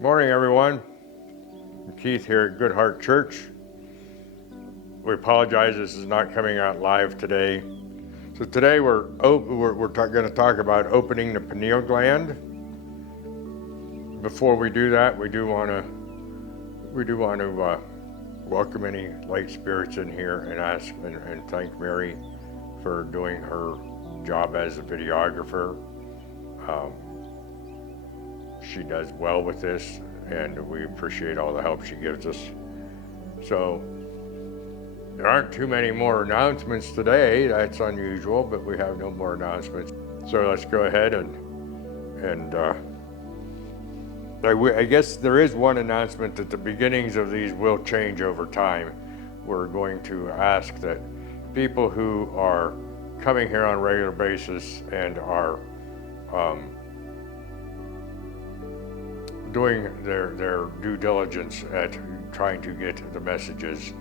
Morning, everyone. I'm Keith here at Good Heart Church. We apologize this is not coming out live today. So today we're going to talk about opening the pineal gland. Before we do that, we do want to welcome any light spirits in here and ask and thank Mary for doing her job as a videographer. She does well with this, and we appreciate all the help she gives us. So there aren't too many more announcements today. That's unusual, but we have no more announcements. So let's go ahead and I guess there is one announcement that the beginnings of these will change over time. We're going to ask that people who are coming here on a regular basis and are doing their due diligence at trying to get the messages,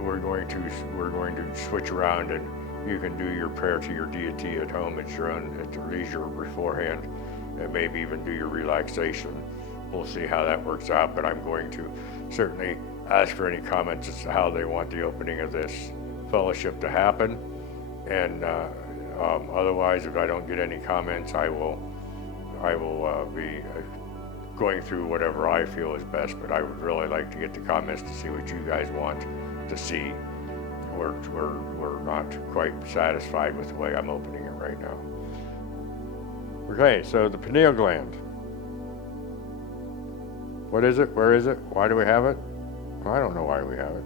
we're going to switch around, and you can do your prayer to your deity at home at your leisure beforehand, and maybe even do your relaxation. We'll see how that works out, but I'm going to certainly ask for any comments as to how they want the opening of this fellowship to happen. And otherwise, if I don't get any comments, I will be going through whatever I feel is best, but I would really like to get the comments to see what you guys want to see. We're not quite satisfied with the way I'm opening it right now. Okay, so the pineal gland. What is it? Where is it? Why do we have it? I don't know why we have it.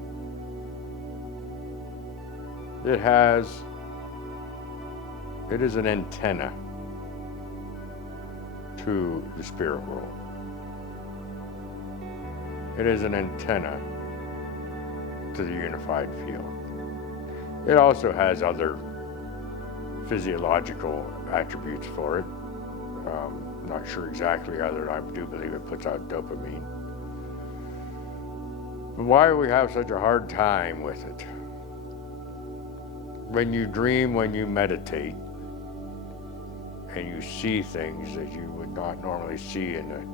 It is an antenna to the spirit world. It is an antenna to the unified field. It also has other physiological attributes for it. Not sure exactly, other than I do believe it puts out dopamine. But why do we have such a hard time with it? When you dream, when you meditate, and you see things that you would not normally see in the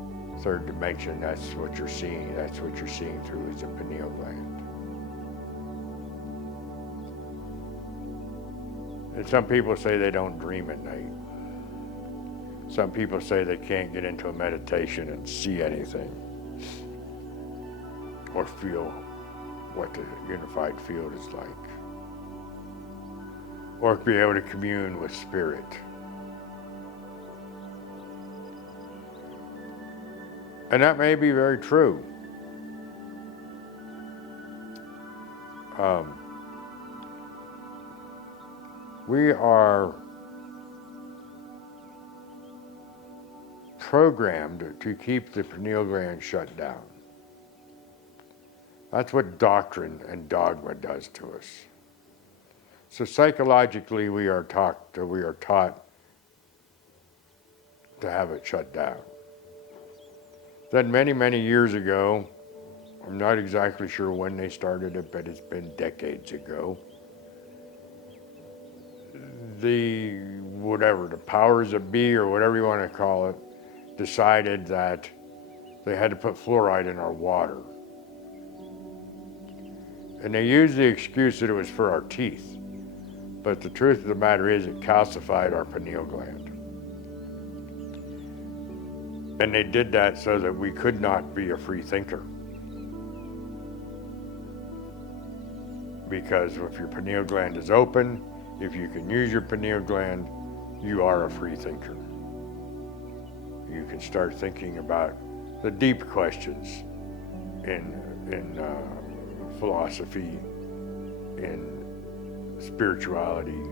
third dimension, that's what you're seeing. That's what you're seeing through is the pineal gland. And some people say they don't dream at night. Some people say they can't get into a meditation and see anything or feel what the unified field is like, or be able to commune with spirit. And that may be very true. We are programmed to keep the pineal gland shut down. That's what doctrine and dogma does to us. So psychologically, we are taught to have it shut down. Then many, many years ago, I'm not exactly sure when they started it, but it's been decades ago, the powers that be, or whatever you want to call it, decided that they had to put fluoride in our water. And they used the excuse that it was for our teeth. But the truth of the matter is it calcified our pineal gland. And they did that so that we could not be a free thinker. Because if your pineal gland is open, if you can use your pineal gland, you are a free thinker. You can start thinking about the deep questions in philosophy, in spirituality.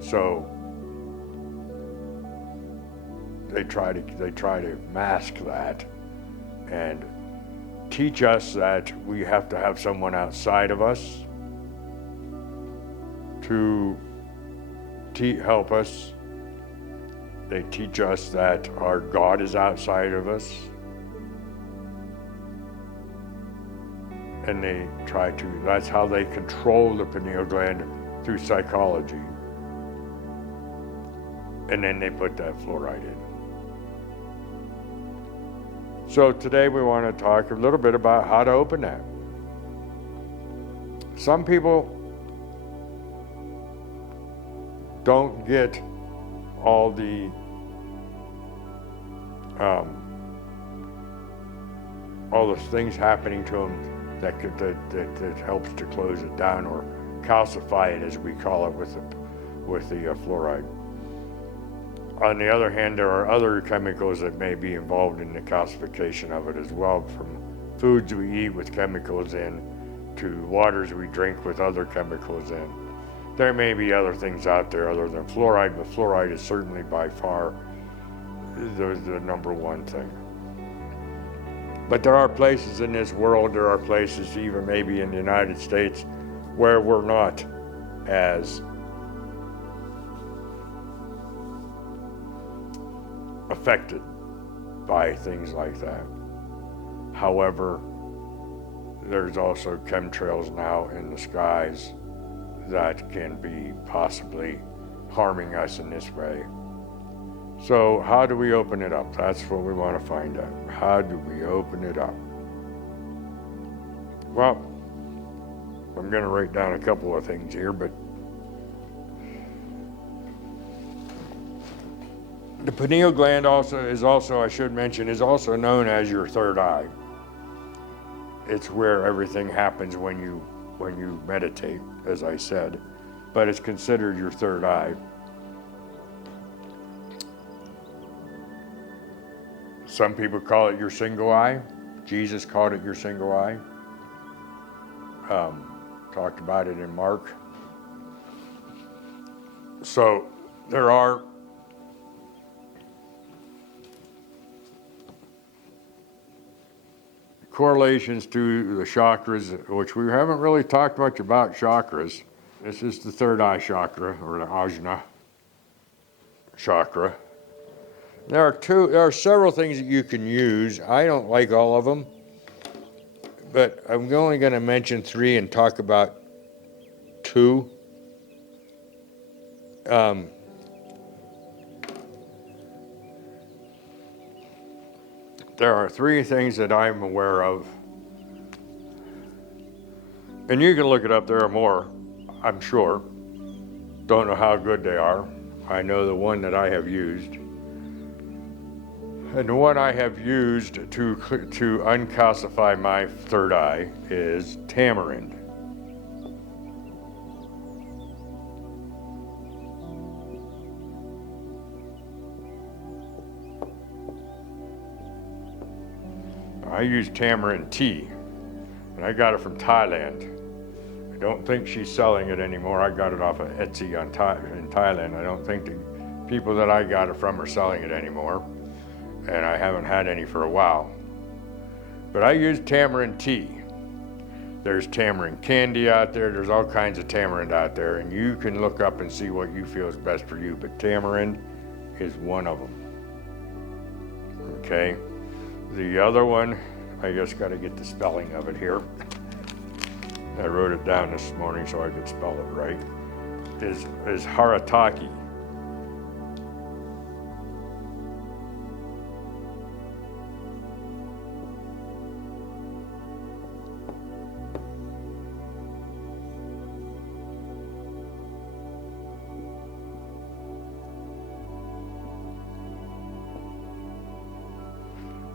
So they try to mask that and teach us that we have to have someone outside of us to help us. They teach us that our God is outside of us. And that's how they control the pineal gland, through psychology. And then they put that fluoride in. So today we want to talk a little bit about how to open that. Some people don't get all the things happening to them that helps to close it down, or calcify it, as we call it, with the fluoride. On the other hand, there are other chemicals that may be involved in the calcification of it as well, from foods we eat with chemicals in to waters we drink with other chemicals in. There may be other things out there other than fluoride, but fluoride is certainly by far the number one thing. But there are places in this world, there are places even maybe in the United States, where we're not as affected by things like that. However, there's also chemtrails now in the skies that can be possibly harming us in this way. So how do we open it up? That's what we want to find out. How do we open it up? Well, I'm going to write down a couple of things here, but the pineal gland I should mention, is also known as your third eye. It's where everything happens when you meditate, as I said, but it's considered your third eye. Some people call it your single eye. Jesus called it your single eye. Talked about it in Mark. So there are correlations to the chakras, which we haven't really talked much about chakras. This is the third eye chakra, or the Ajna chakra. There are several things that you can use. I don't like all of them, but I'm only going to mention 3 and talk about 2. There are 3 things that I'm aware of, and you can look it up. There are more, I'm sure. Don't know how good they are. I know the one that I have used. And the one I have used to uncalcify my third eye is Tamarind. I use tamarind tea, and I got it from Thailand. I don't think she's selling it anymore. I got it off of Etsy in Thailand. I don't think the people that I got it from are selling it anymore, and I haven't had any for a while. But I use tamarind tea. There's tamarind candy out there. There's all kinds of tamarind out there, and you can look up and see what you feel is best for you, but tamarind is one of them. Okay? The other one, I just got to get the spelling of it here. I wrote it down this morning so I could spell it right. Is Haritaki.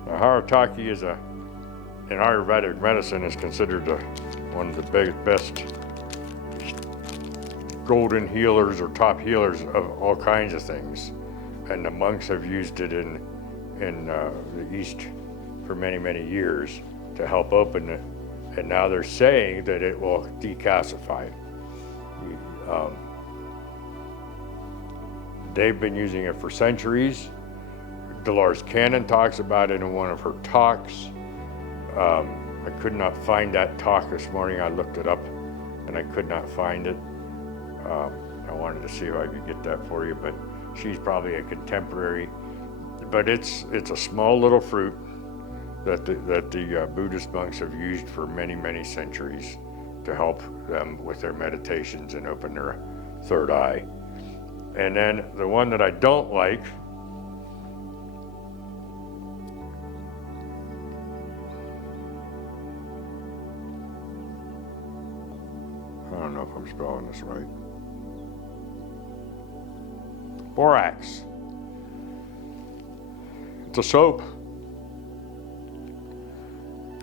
Haritaki is in Ayurvedic medicine is considered one of the best golden healers or top healers of all kinds of things, and the monks have used it in the East for many years to help open it, and now they're saying that it will decalcify. They've been using it for centuries. Dolores Cannon talks about it in one of her talks. I could not find that talk this morning. I looked it up and I could not find it. I wanted to see if I could get that for you, but she's probably a contemporary. But it's a small little fruit that the Buddhist monks have used for many centuries to help them with their meditations and open their third eye. And then the one that I don't like on this right. Borax. It's a soap.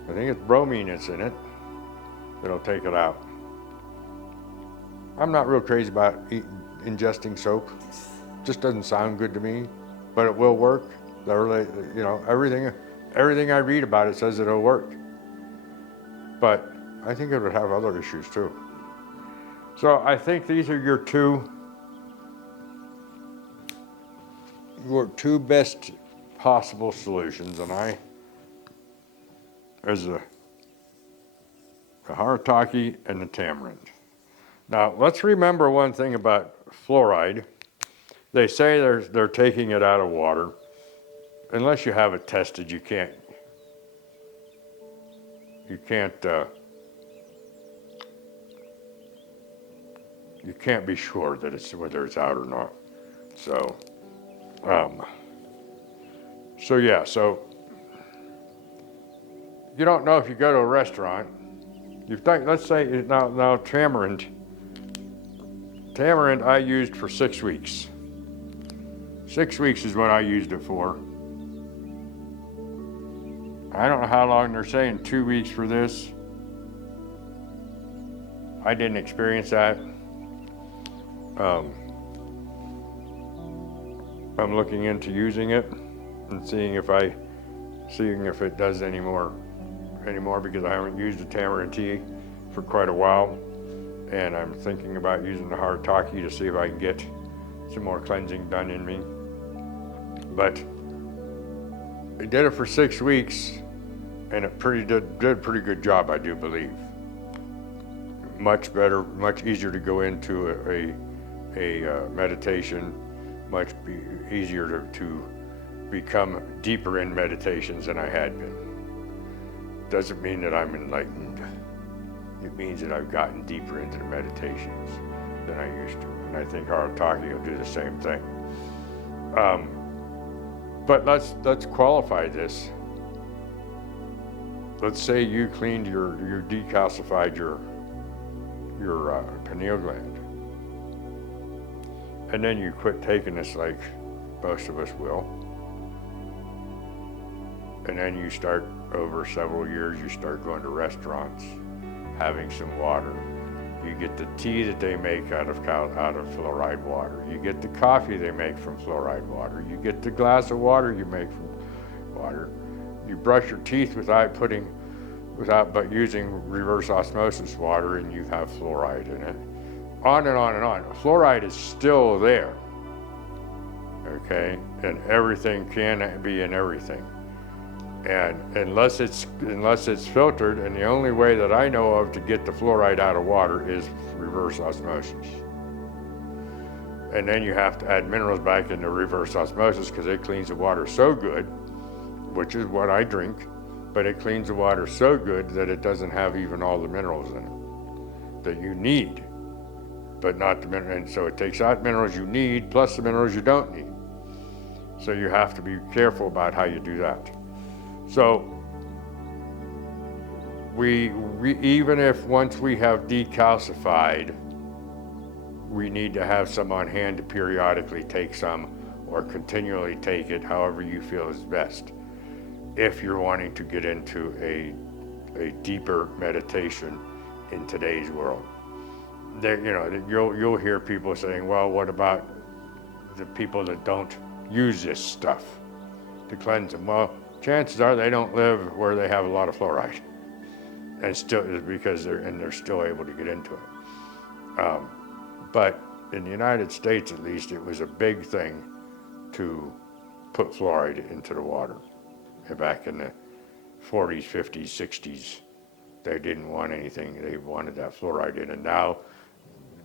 I think it's bromine that's in it. It'll take it out. I'm not real crazy about ingesting soap. Just doesn't sound good to me, but it will work. Everything I read about it says it'll work. But I think it would have other issues too. So I think these are your two best possible solutions, and there's the Haritaki and the Tamarind. Now let's remember one thing about fluoride. They say they're taking it out of water. Unless you have it tested, you can't be sure that whether it's out or not. So you don't know if you go to a restaurant. Let's say now Tamarind I used for 6 weeks. 6 weeks is what I used it for. I don't know how long they're saying 2 weeks for this. I didn't experience that. I'm looking into using it and seeing if it does anymore because I haven't used the Tamarind tea for quite a while, and I'm thinking about using the Haritaki to see if I can get some more cleansing done in me. But I did it for 6 weeks, and it did a pretty good job, I do believe. Much better, much easier to go into a meditation, much easier to become deeper in meditations than I had been. Doesn't mean that I'm enlightened. It means that I've gotten deeper into the meditations than I used to. And I think Haritaki will do the same thing. But let's qualify this. Let's say you cleaned you decalcified your pineal gland. And then you quit taking this like most of us will. And then you start, over several years, you start going to restaurants, having some water. You get the tea that they make out of fluoride water. You get the coffee they make from fluoride water. You get the glass of water you make from water. You brush your teeth without using reverse osmosis water, and you have fluoride in it. On and on and on. Fluoride is still there. Okay? And everything can be in everything. And unless it's filtered, and the only way that I know of to get the fluoride out of water is reverse osmosis. And then you have to add minerals back into reverse osmosis because it cleans the water so good, which is what I drink, but it cleans the water so good that it doesn't have even all the minerals in it that you need, but not the minerals. And so it takes out minerals you need plus the minerals you don't need. So you have to be careful about how you do that. So we even if once we have decalcified, we need to have some on hand to periodically take some or continually take it, however you feel is best. If you're wanting to get into a deeper meditation in today's world, you'll hear people saying, "Well, what about the people that don't use this stuff to cleanse them?" Well, chances are they don't live where they have a lot of fluoride, and still because they're still able to get into it. But in the United States, at least, it was a big thing to put fluoride into the water. Back in the 40s, 50s, 60s, they didn't want anything. They wanted that fluoride in, and now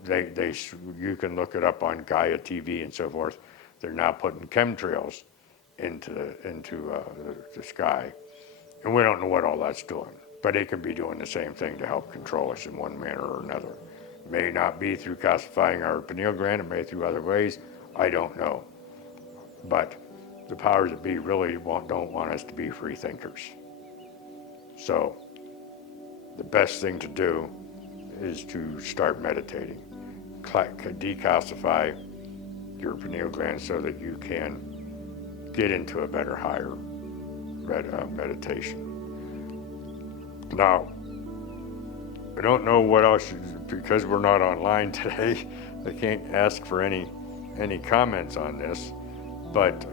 you can look it up on Gaia TV and so forth. They're now putting chemtrails into the sky, and we don't know what all that's doing, but it could be doing the same thing to help control us in one manner or another. It may not be through calcifying our pineal gland, it may through other ways, I don't know. But the powers that be really don't want us to be free thinkers. So the best thing to do is to start meditating. decalcify your pineal gland so that you can get into a better, higher meditation. Now, I don't know what else, because we're not online today, I can't ask for any comments on this, but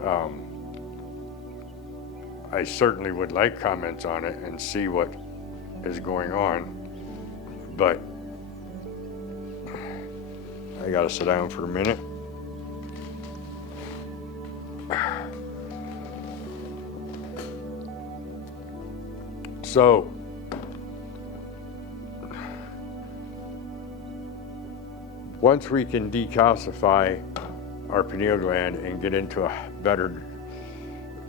I certainly would like comments on it and see what is going on. But I gotta sit down for a minute. So, once we can decalcify our pineal gland and get into a better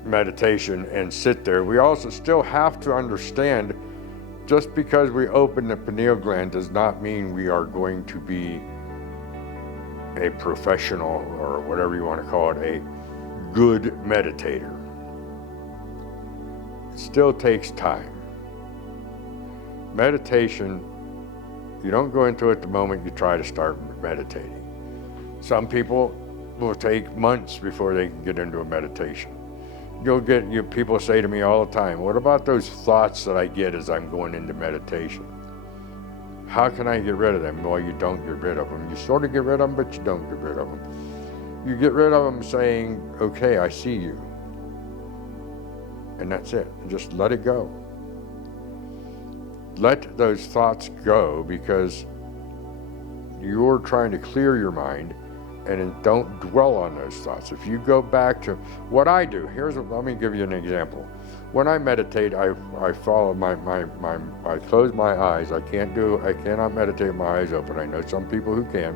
meditation and sit there, we also still have to understand, just because we open the pineal gland does not mean we are going to be a professional, or whatever you want to call it, a good meditator. It still takes time. Meditation, you don't go into it the moment you try to start meditating. Some people will take months before they can get into a meditation. People say to me all the time, what about those thoughts that I get as I'm going into meditation? How can I get rid of them? Well, you don't get rid of them. You sort of get rid of them, but you don't get rid of them. You get rid of them saying, okay, I see you. And that's it. Just let it go. Let those thoughts go, because you're trying to clear your mind, and don't dwell on those thoughts. If you go back to what I do, let me give you an example. When I meditate, I follow I close my eyes. I cannot meditate with my eyes open. I know some people who can,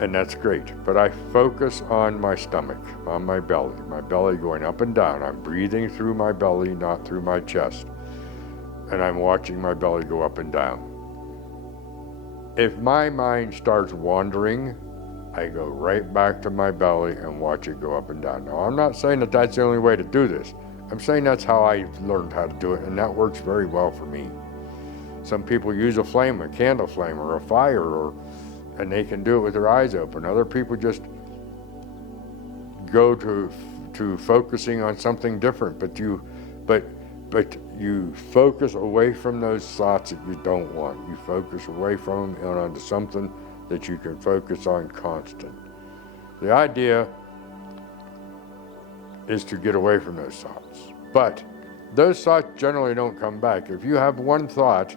and that's great. But I focus on my stomach, on my belly going up and down. I'm breathing through my belly, not through my chest. And I'm watching my belly go up and down. If my mind starts wandering, I go right back to my belly and watch it go up and down. Now, I'm not saying that that's the only way to do this. I'm saying that's how I learned how to do it, and that works very well for me. Some people use a flame, a candle flame, or a fire, and they can do it with their eyes open. Other people just go to focusing on something different, but you focus away from those thoughts that you don't want. You focus away from them and onto something that you can focus on constant. The idea is to get away from those thoughts. But those thoughts generally don't come back. If you have one thought,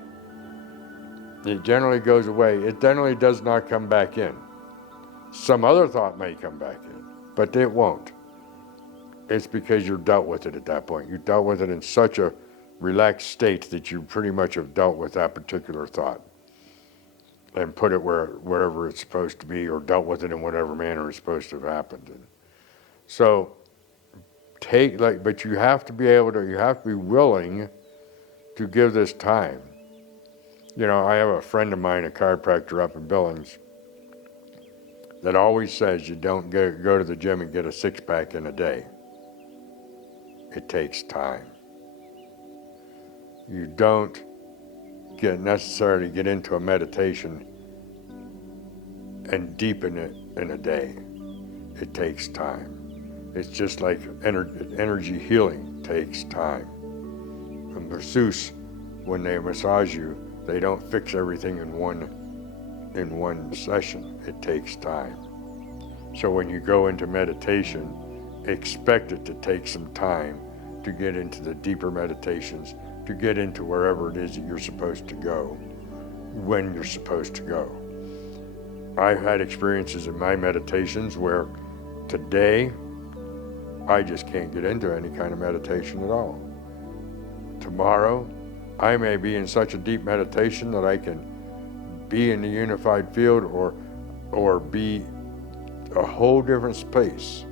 it generally goes away. It generally does not come back in. Some other thought may come back in, but it won't. It's because you've dealt with it at that point. You dealt with it in such a relaxed state that you pretty much have dealt with that particular thought and put it wherever it's supposed to be, or dealt with it in whatever manner it's supposed to have happened in. So but you have to be willing to give this time. You know, I have a friend of mine, a chiropractor up in Billings, that always says you don't go to the gym and get a six-pack in a day. It takes time. You don't necessarily get into a meditation and deepen it in a day. It takes time. It's just like energy healing takes time. A masseuse, when they massage you, they don't fix everything in one session. It takes time. So when you go into meditation, expect it to take some time to get into the deeper meditations, to get into wherever it is that you're supposed to go, when you're supposed to go. I've had experiences in my meditations where today I just can't get into any kind of meditation at all. Tomorrow I may be in such a deep meditation that I can be in the unified field or be a whole different space,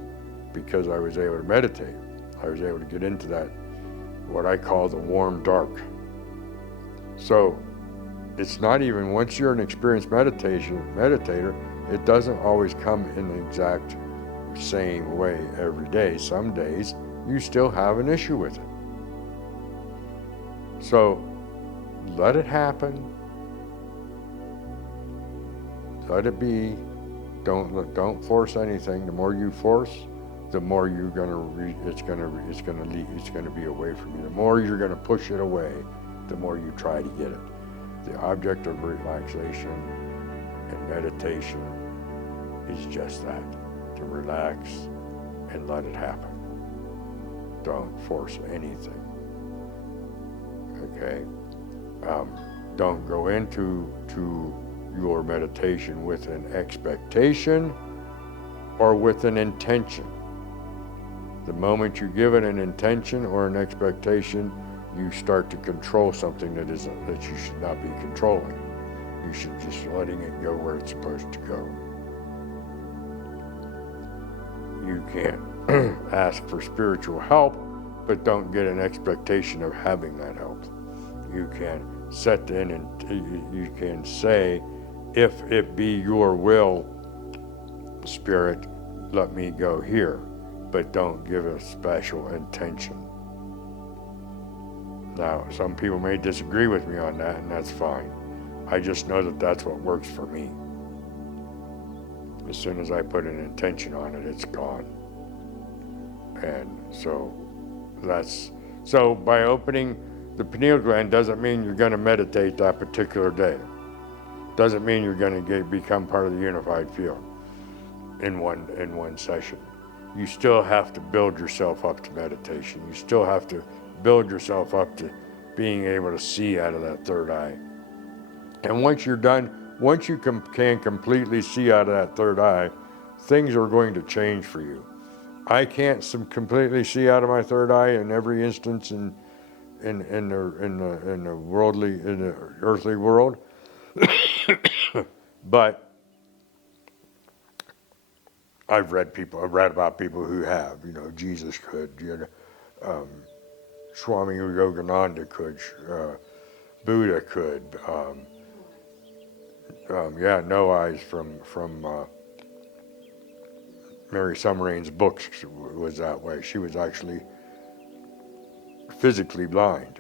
because I was able to meditate. I was able to get into that, what I call the warm dark. So it's not even, once you're an experienced meditator, it doesn't always come in the exact same way every day. Some days you still have an issue with it. So let it happen. Let it be. Don't force anything. The more you force, the more you're gonna it's gonna be away from you. The more you're gonna push it away, the more you try to get it. The object of relaxation and meditation is just that, to relax and let it happen. Don't force anything. Okay? Don't go into your meditation with an expectation or with an intention. The moment you give it an intention or an expectation, you start to control something that you should not be controlling. You should just letting it go where it's supposed to go. You can't ask for spiritual help, but don't get an expectation of having that help. You can set in and you can say, if it be your will, Spirit, let me go here, but don't give a special intention. Now, some people may disagree with me on that, and that's fine. I just know that that's what works for me. As soon as I put an intention on it, it's gone. And so by opening the pineal gland doesn't mean you're going to meditate that particular day. Doesn't mean you're going to become part of the unified field in one session. You still have to build yourself up to meditation. You still have to build yourself up to being able to see out of that third eye. And once you're done, once you can completely see out of that third eye, things are going to change for you. I can't completely see out of my third eye in every instance in the earthly world, but I've read about people who have. Jesus could. Swami Yogananda could. Buddha could. No Eyes from Mary Summerain's books was that way. She was actually physically blind.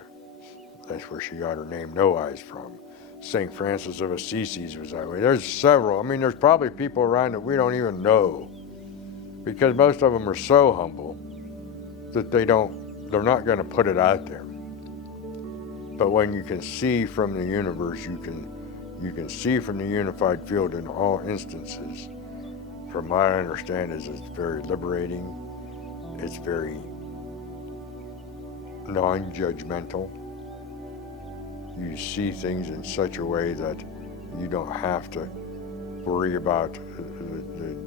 That's where she got her name No Eyes from. St. Francis of Assisi was that way. There's several. There's probably people around that we don't even know, because most of them are so humble that they're not going to put it out there. But when you can see from the universe, you can see from the unified field in all instances. From my understanding, it's very liberating. It's very non-judgmental. You see things in such a way that you don't have to worry about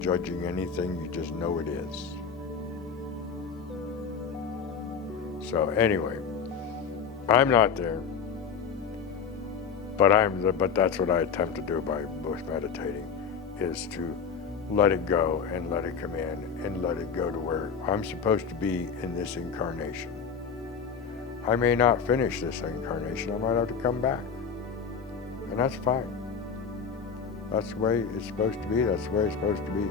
judging anything. You just know it is. So anyway, I'm not there, but that's what I attempt to do by most meditating, is to let it go and let it come in and let it go to where I'm supposed to be in this incarnation. I may not finish this incarnation. I might have to come back, and that's fine. That's the way it's supposed to be. That's the way it's supposed to be.